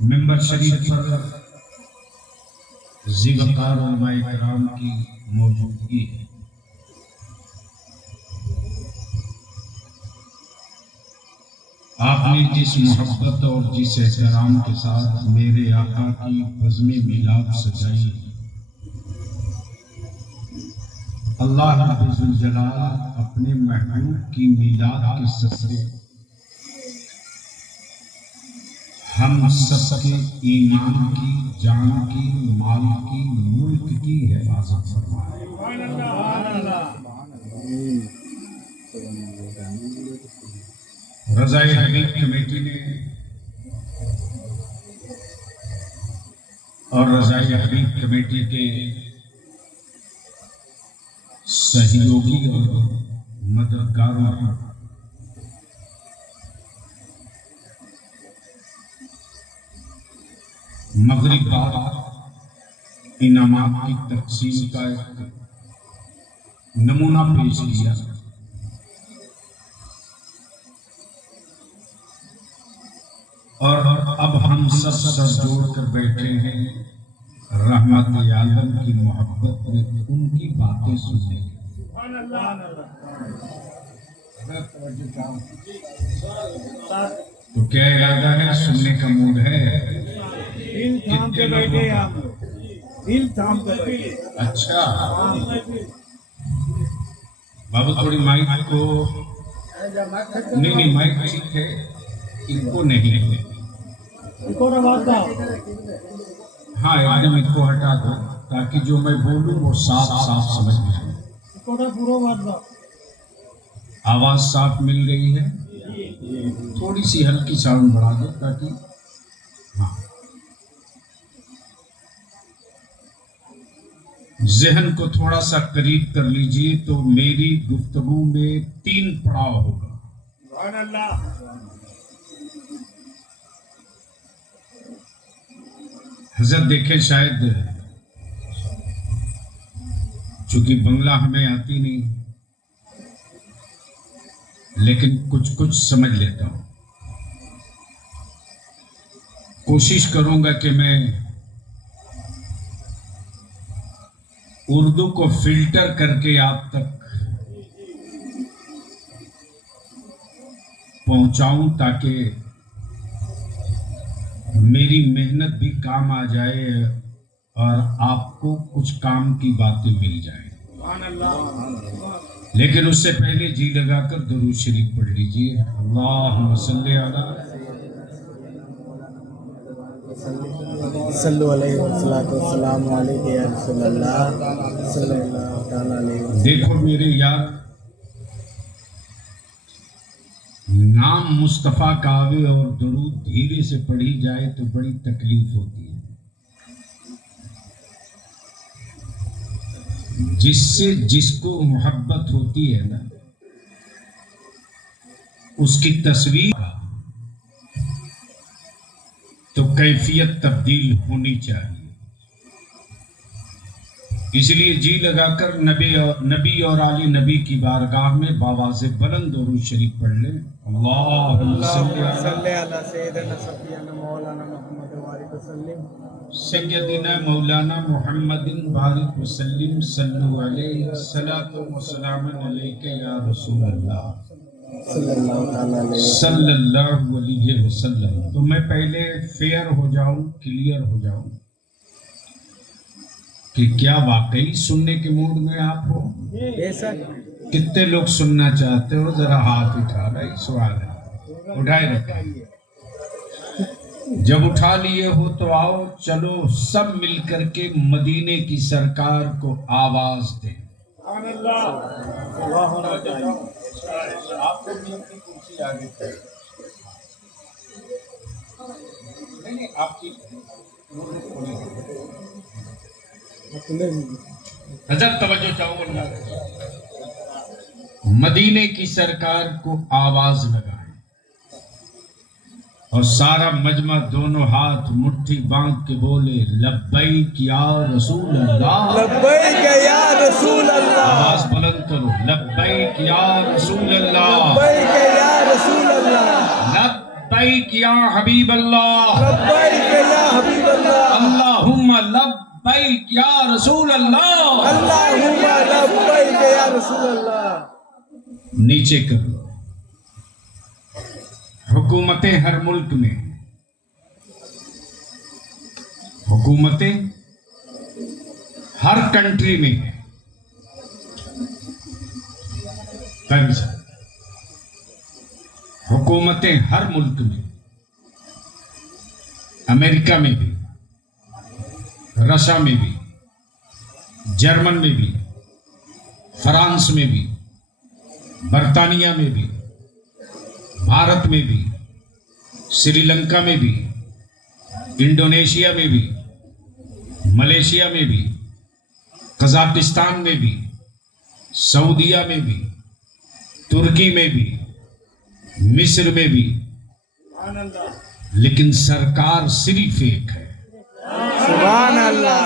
Member शरीफ पर ज़िवकार उलमा इकराम की मौजूदगी है। आपने जिस मोहब्बत और जिस एहतराम के साथ मेरे आका की बज़्म मिलाद सजाई है, अल्लाह रब्बुल जलाल अपने महबूब की मिलाद के सदक़े हम सबके ईमान की, जान की, माल की, मुल्क की हिफाजत फरमाए। रज़ाए हबीब कमेटी ने और रज़ाए हबीब कमेटी के सहयोगी और मददगारों मगरिब बाद इनामात की तक़सीम का एक नमूना पेश किया और अब हम सब सर जोड़कर बैठे हैं रहमत आलम की मोहब्बत में उनकी बातें सुनने। तो क्या इरादा है? सुनने का मूड है? दिल थाम के बैठे आप लोग, दिल थाम के बैठे। अच्छा बाबू, थोड़ी माइक को नहीं माइक ठीक है, इनको नहीं है। हाँ, एकदम इनको हटा दो ताकि जो मैं बोलूं वो साफ साफ समझ में आए। आवाज साफ मिल गई है? थोड़ी सी हल्की साउंड बढ़ा दो ताकि हाँ, जहन को थोड़ा सा करीब कर लीजिए तो मेरी गुफ्तगू में 3 पड़ाव होगा। हजरत देखे, शायद चूंकि बंगला हमें आती नहीं, लेकिन कुछ कुछ समझ लेता हूं। कोशिश करूंगा कि मैं उर्दू को फिल्टर करके आप तक पहुंचाऊं ताकि मेरी मेहनत भी काम आ जाए और आपको कुछ काम की बातें मिल जाए। लेकिन उससे पहले जी लगाकर दुरूद शरीफ पढ़ लीजिए। अल्लाहुम्मा सल्ली अला सल्लु अलैहि वसल्लम अलैहि या रसूलल्लाह सल्लल्लाहु तआला अलैहि वसल्लम। देखो मेरे यार, नाम मुस्तफ़ा का आवे और दुरूद धीरे से पढ़ी जाए तो बड़ी तकलीफ होती है। जिससे जिसको मोहब्बत होती है ना, उसकी तस्वीर तो कैफियत तब्दील होनी चाहिए। इसलिए जी लगाकर नबी और आली नबी की बारगाह में बावाज़े बुलंद दुरूद शरीफ पढ़ लें। अल्लाहुम्मा सल्ली अला सय्यदिना मौलाना मुहम्मदिन बारिक वसल्लिम सल्लु अलैहि सलातो व सलामन अलैका या रसूल अल्लाह सल्लल्लाहु अलैहि वसल्लम। तो मैं पहले फेयर हो जाऊं, क्लियर हो जाऊं कि क्या वाकई सुनने के मूड में आप हो? कितने लोग सुनना चाहते हो? जरा हाथ उठा रहा, सवाल है, उठाए रखा। जब उठा लिए हो तो आओ, चलो सब मिलकर के मदीने की सरकार को आवाज दें। आपको भी अपनी कुर्सी आगे नहीं, आपकी हजरत तवज्जो चाहो। मदीने की सरकार को आवाज लगाएं और सारा मजमा दोनों हाथ मुट्ठी बांध के बोले, लब्बैक या रसूल अल्लाह, लब्बैक या रसूल अल्लाह। आवाज बुलंद करो, लब्बैक या रसूल अल्लाह, लब्बैक या रसूल अल्लाह, लब्बैक लब्बैक या हबीब अल्लाह, लब्बैक या हबीब अल्लाह, अल्लाहुम्मा लब्बैक या रसूल अल्लाह। अल्लाहुम्मा लब्बैक या रसूल अल्लाह। नीचे करो। हुकूमतें हर मुल्क में, हुकूमतें हर कंट्री में है। हुकूमतें हर मुल्क में, अमेरिका में भी, रशिया में भी, जर्मन में भी, फ्रांस में भी, बर्तानिया में भी, भारत में भी, श्रीलंका में भी, इंडोनेशिया में भी, मलेशिया में भी, कजाकिस्तान में भी, सऊदीया में भी, तुर्की में भी, मिस्र में भी, लेकिन सरकार सिर्फ एक है। सुभान अल्लाह।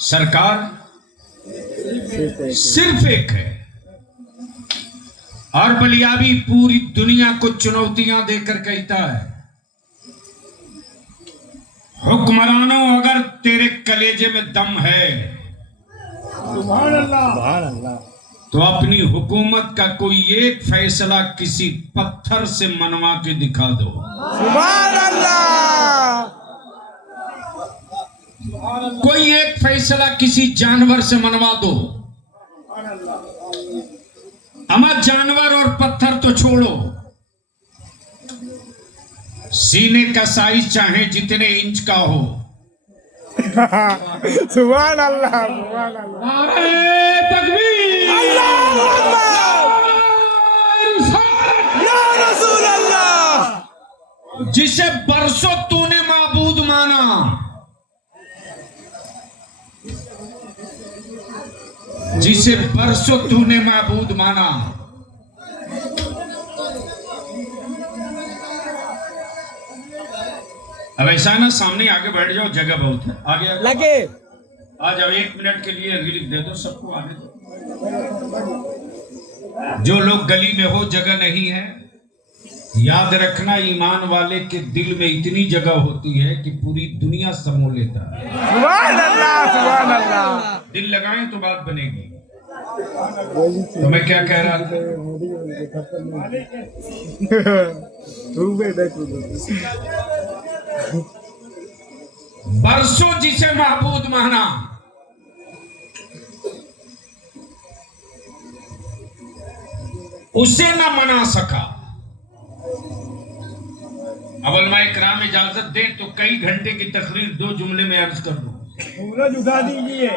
सरकार सिर्फ एक है। और बलियाबी पूरी दुनिया को चुनौतियां देकर कहता है, हुक्मरानों अगर तेरे कलेजे में दम है सुभान अल्लाह, सुभान अल्लाह, तो अपनी हुकूमत का कोई एक फैसला किसी पत्थर से मनवा के दिखा दो। सुभान अल्लाह। कोई एक फैसला किसी जानवर से मनवा दो। अमा जानवर और पत्थर तो छोड़ो, सीने का साइज चाहे जितने इंच का हो। सुभान अल्लाह, सुभान अल्लाह। नारे तकबीर, अल्लाहू अकबर, या रसूल अल्लाह। जिसे बरसों तूने माबूद माना, जिसे बरसों तूने माबूद माना, अब ऐसा है ना, सामने आगे बैठ जाओ, जगह बहुत है। आगे लगे आ जाओ, 1 मिनट के लिए रिलीफ दे दो सबको, आगे दो। जो लोग गली में हो, जगह नहीं है, याद रखना ईमान वाले के दिल में इतनी जगह होती है कि पूरी दुनिया समो लेता है। सुभान अल्लाह, सुभान अल्लाह। दिल लगाएं तो बात बनेगी। तो मैं क्या कह रहा था? बरसों जिसे महबूद माना, उसे न मना सका। अब उलमा इकराम इजाजत दें तो कई घंटे की तकरीर 2 जुमले में अर्ज कर दूं। सूरज उठा दीजिए।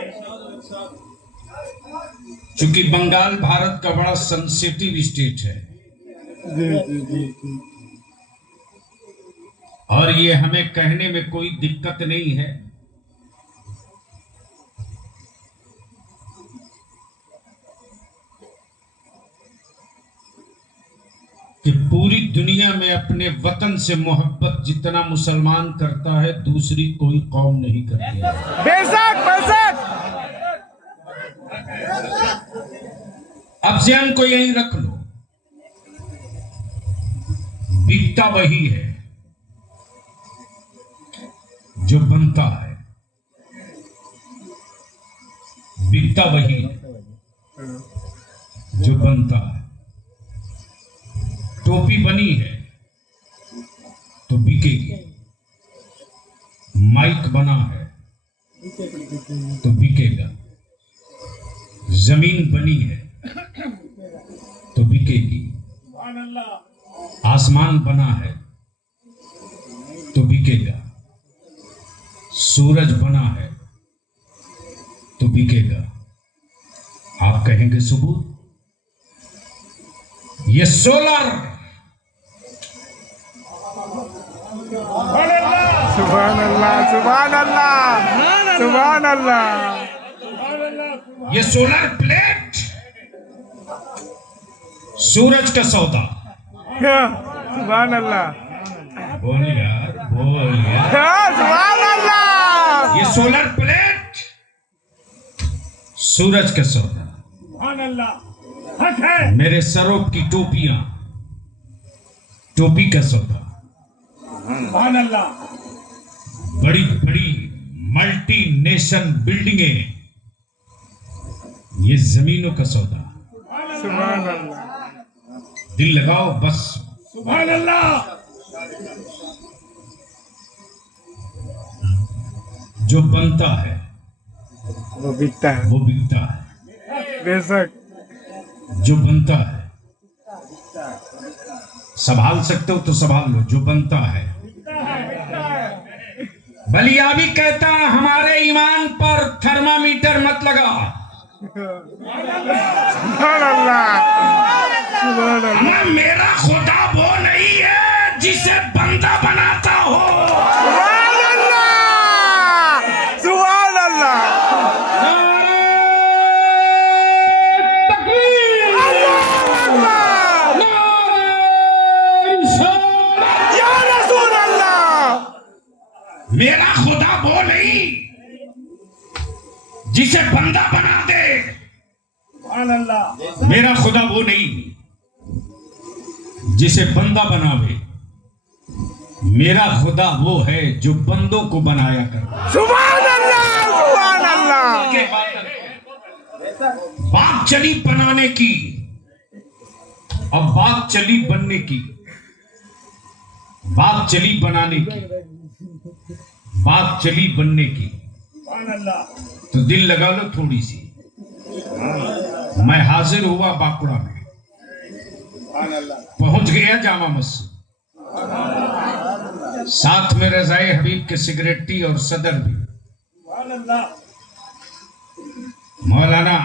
चूंकि बंगाल भारत का बड़ा सेंसिटिव स्टेट है, और ये हमें कहने में कोई दिक्कत नहीं है कि पूरी दुनिया में अपने वतन से मोहब्बत जितना मुसलमान करता है, दूसरी कोई कौम नहीं करती है। बेशक, बेशक। अब ज़हन को यहीं रख लो, बिकता वही है जो बनता है, बिकता वही है जो बनता है। टोपी बनी है तो बिकेगी, माइक बना है तो बिकेगा, जमीन बनी है तो बिकेगी, आसमान बना है तो बिकेगा, सूरज बना है तो बिकेगा। आप कहेंगे सबूत? ये सोलर, सुभान अल्लाह, सुभान अल्लाह, सुभान अल्लाह। ये सोलर प्लेट सूरज का सौदा। सुभान अल्लाह, बोल यार, बोल यार। सुभान अल्लाह। ये सोलर प्लेट सूरज का सौदा। सुभान अल्लाह। हक है। मेरे सरों की टोपियां टोपी का सौदा, सुभान अल्लाह, बड़ी बड़ी मल्टीनेशनल बिल्डिंगें, ये जमीनों का सौदा। सुभान अल्लाह, दिल लगाओ बस। सुभान अल्लाह, जो बनता है वो बिकता है। वो बिकता है, बेशक। जो बनता है संभाल सकते हो तो संभाल लो, जो बनता है। बलिया भी कहता है हमारे ईमान पर थर्मामीटर मत लगा। सुभान अल्लाह, सुभान अल्लाह। हमें मेरा खुदा वो नहीं है जिसे बंदा बनाता हो। सुभान अल्लाह, सुभान अल्लाह। या रसूल अल्लाह। मेरा खुदा वो नहीं जिसे बंदा बना दे। सुभान अल्लाह, मेरा खुदा वो नहीं जिसे बंदा बनावे। मेरा खुदा वो है जो बंदों को बनाया करता। सुभान अल्लाह, सुभान अल्लाह। बात चली बनाने की, अब बात चली बनने की। बात चली बनाने की, बात चली बनने की। सुभान अल्लाह, तो दिल लगा लो थोड़ी सी। मैं हाजिर हुआ बाकुड़ा में, सुभान अल्लाह, पहुंच गया जामा मस्जिद, साथ में रज़ाए हबीब के सेक्रेटरी और सदर भी सुभान अल्लाह, मौलाना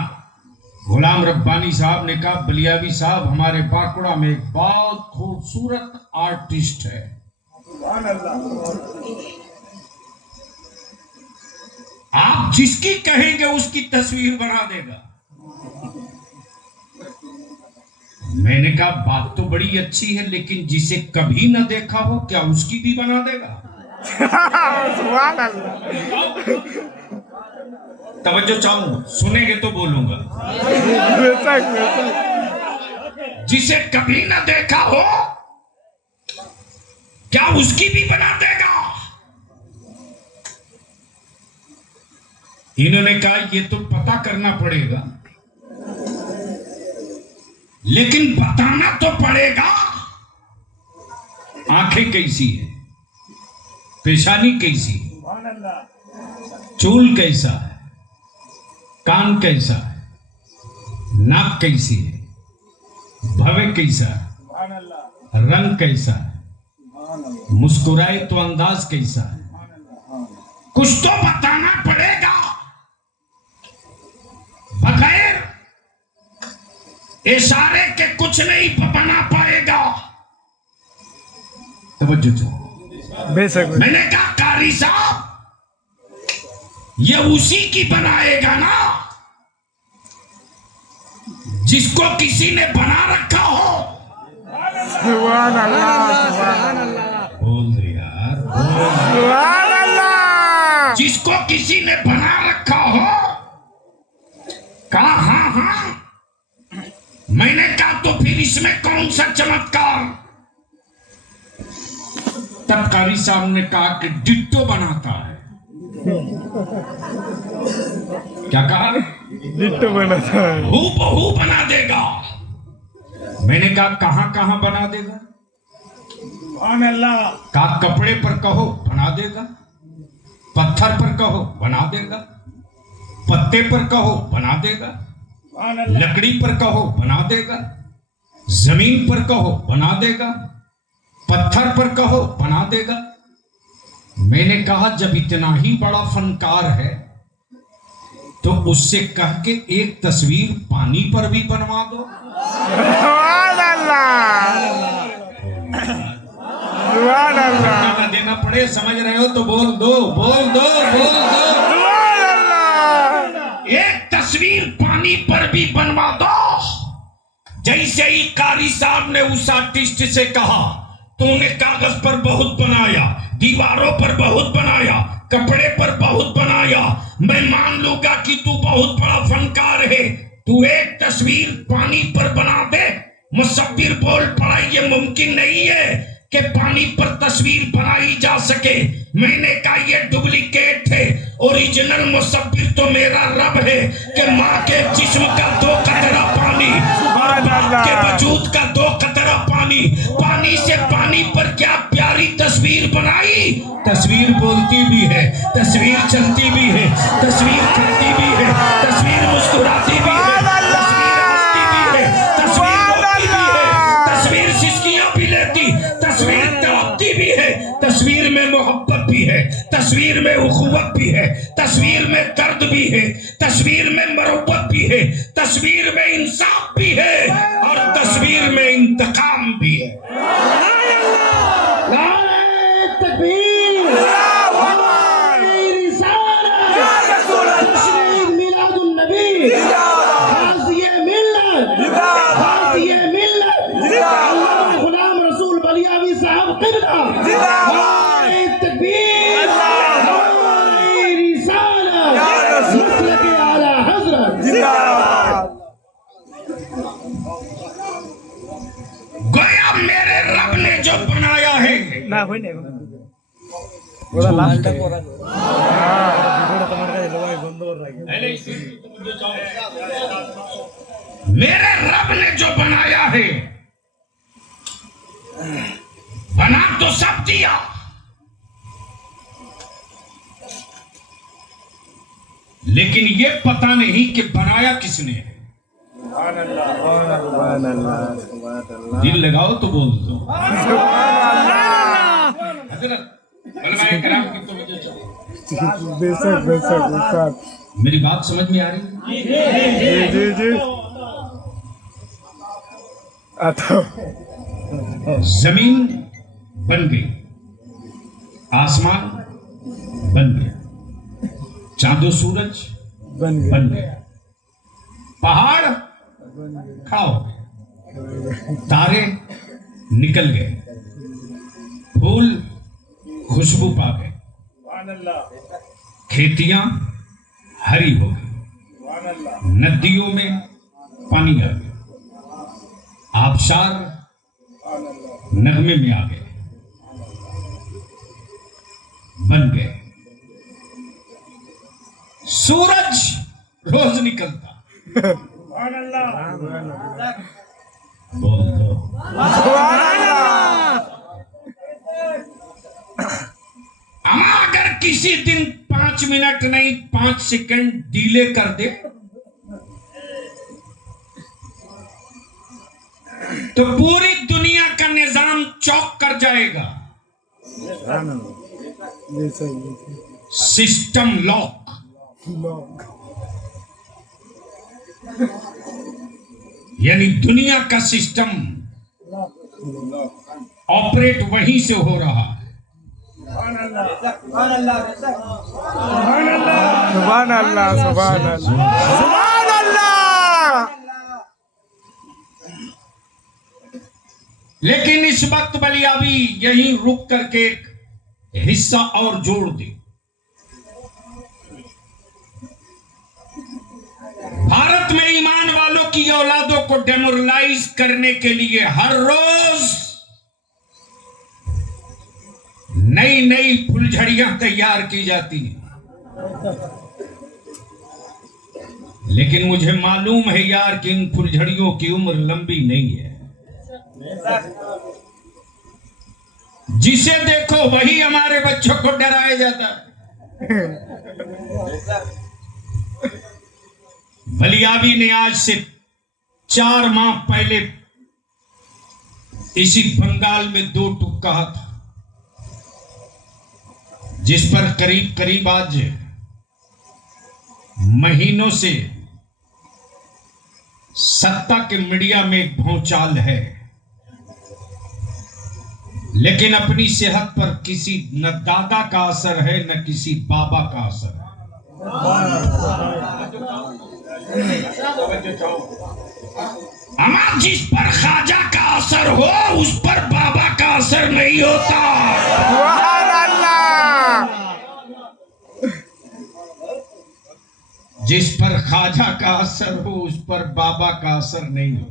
गुलाम रब्बानी साहब ने कहा बलियावी साहब हमारे बाकुड़ा में एक बहुत खूबसूरत आर्टिस्ट है, सुभान अल्लाह, आप जिसकी कहेंगे उसकी तस्वीर बना देगा। मैंने कहा बात तो बड़ी अच्छी है, लेकिन जिसे कभी न देखा हो क्या उसकी भी बना देगा? सुभान अल्लाह। तवज्जो चाहूंगा, सुनेंगे तो बोलूंगा। बेशक, बेशक। जिसे कभी न देखा हो क्या उसकी भी बना देगा? इन्होंने कहा ये तो पता करना पड़ेगा, लेकिन बताना तो पड़ेगा आंखें कैसी है, पेशानी कैसी है, सुभान अल्लाह, चूल कैसा है, कान कैसा है, नाक कैसी है, भवे कैसा है, सुभान अल्लाह, रंग कैसा है, सुभान अल्लाह, मुस्कुराए तो अंदाज कैसा है, सुभान अल्लाह, कुछ तो बताना पड़ेगा। बगैर इशारे के कुछ नहीं बना पाएगा। तवज्जो चाहो। बेशक। मैंने कहा कारी साहब ये उसी की बनाएगा ना जिसको किसी ने बना रखा हो। सुभान अल्लाह, सुभान अल्लाह, बोल दे यार, बोल। सुभान अल्लाह। जिसको किसी ने बना रखा हो। कहा हाँ हाँ। मैंने कहा तो फिर इसमें कौन सा चमत्कार? तब कारी साहब ने कहा कि डिट्टो बनाता है। क्या कहा? डिट्टो बनाता है। हूबहू बना देगा। मैंने कहा कहां कहां बना देगा? सुभान अल्लाह, कहा कपड़े पर कहो बना देगा, पत्थर पर कहो बना देगा, पत्ते पर कहो बना देगा, सुभान अल्लाह, लकड़ी पर कहो बना देगा, जमीन पर कहो बना देगा, पत्थर पर कहो बना देगा। मैंने कहा जब इतना ही बड़ा फनकार है तो उससे कह के एक तस्वीर पानी पर भी बनवा दो। सुभान अल्लाह, सुभान अल्लाह, ना देना पड़े, समझ रहे हो तो बोल दो, बोल दो, बोल दो। सुभान अल्लाह। एक तस्वीर पानी पर भी बनवा दो। जैसे ही कारी साहब ने उस आर्टिस्ट से कहा तूने कागज पर बहुत बनाया, दीवारों पर बहुत बनाया, कपड़े पर बहुत बनाया, मैं मान लूंगा कि तू बहुत बड़ा फनकार है, तू एक तस्वीर पानी पर बना दे, मुसव्विर बोल पड़ा ये मुमकिन नहीं है कि पानी पर तस्वीर बनाई जा सके। मैंने कहा ये डुप्लीकेट है, ओरिजिनल मुसव्विर तो मेरा रब है कि माँ के जिस्म का 2 कतरा पानी और बाप के वजूद का 2 कतरा पानी, पानी से पानी पर क्या प्यारी तस्वीर बनाई। तस्वीर बोलती भी है, तस्वीर चलती भी है, तस्वीर खिलती भी है, तस्वीर मुस्कुराती भी है, तस्वीर हंसती भी है, तस्वीर रोती भी है, तस्वीर सिसकियां भी लेती, तस्वीर तड़पती भी है, तस्वीर में मोहब्बत भी है, तस्वीर में उखुवत भी है, तस्वीर में दर्द भी है, तस्वीर में मरब्बत भी है, तस्वीर में इंसाफ भी है और तस्वीर में इंतकाम भी है। नारे तकबीर, गुलाम रसूल बलियावी साहब गोया मेरे रब ने जो बनाया है না হইনি ওরা লাস্টটা করা ভিডিওটা তোমার কাছে লোয়াই বন্ধ করে রাখি। मेरे रब ने जो बनाया है बना तो सब दिया, लेकिन ये पता नहीं कि बनाया किसने है। सुभान अल्लाह, सुभान अल्लाह। दिल लगाओ तो बोल दो हजरत उलमाए किराम की तवज्जो चाहिए। बेशक बेशक उस्ताद, मेरी बात समझ में आ रही है? जी जी जी। आता जमीन बन गई, आसमान बन गया, चांदो सूरज बन गया, बन गया, पहाड़ खड़ा हो गए, तारे निकल गए, फूल खुशबू पा गए, खेतियां हरी हो गई, नदियों में पानी आ गया, आबशार नगमे में आ गए, बन गए। सूरज रोज निकलता, बोल दो अगर किसी दिन 5 मिनट नहीं 5 सेकंड डीले कर दे तो पूरी दुनिया का निजाम चौक कर जाएगा। सिस्टम लॉक, यानी दुनिया का सिस्टम ऑपरेट वहीं से हो रहा है। सुभान अल्लाह, सुभान अल्लाह, सुभान अल्लाह। लेकिन इस वक्त बलियाबी यहीं रुक करके एक हिस्सा और जोड़ दे। भारत में ईमान वालों की औलादों को डेमोरलाइज करने के लिए हर रोज नई नई फुलझड़ियां तैयार की जाती हैं, लेकिन मुझे मालूम है यार कि इन फुलझड़ियों की उम्र लंबी नहीं है। जिसे देखो वही हमारे बच्चों को डराया जाता है। बलियाबी ने आज से 4 माह पहले इसी बंगाल में 2 टूक कहा था, जिस पर करीब करीब आज महीनों से सत्ता के मीडिया में भौचाल है, लेकिन अपनी सेहत पर किसी न दादा का असर है न किसी बाबा का असर है। अमा जिस पर ख्वाजा का असर हो उस पर बाबा का असर नहीं होता। सुभान अल्लाह। जिस पर ख्वाजा का असर हो उस पर बाबा का असर नहीं हो।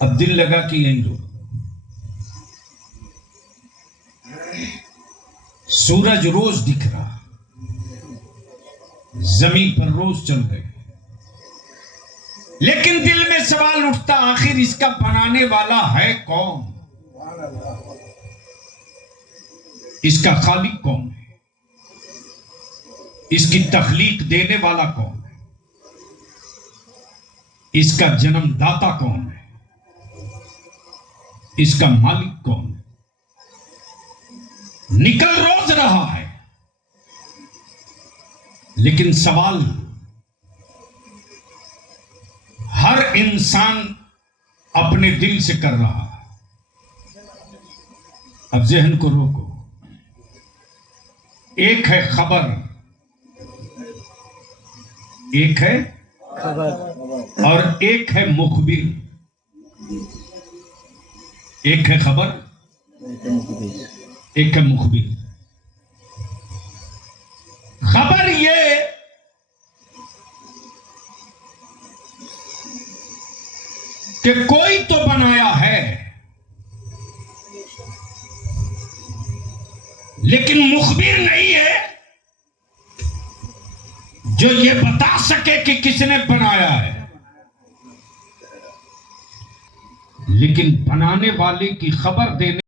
अब दिल लगा कि यहीं रो। सूरज रोज दिख रहा, जमीन पर रोज चल रहे, लेकिन दिल में सवाल उठता, आखिर इसका बनाने वाला है कौन? इसका खालिक कौन है? इसकी तखलीक देने वाला कौन है? इसका जन्मदाता कौन है? इसका मालिक कौन है? निकल रोज रहा है, लेकिन सवाल हर इंसान अपने दिल से कर रहा है। अब जहन को रोको। एक है खबर, एक है खबर और एक है मुखबिर। एक है खबर, एक है मुखबिर। खबर ये कि कोई तो बनाया है, लेकिन मुखबिर नहीं है जो ये बता सके कि किसने बनाया है। लेकिन बनाने वाले की खबर देने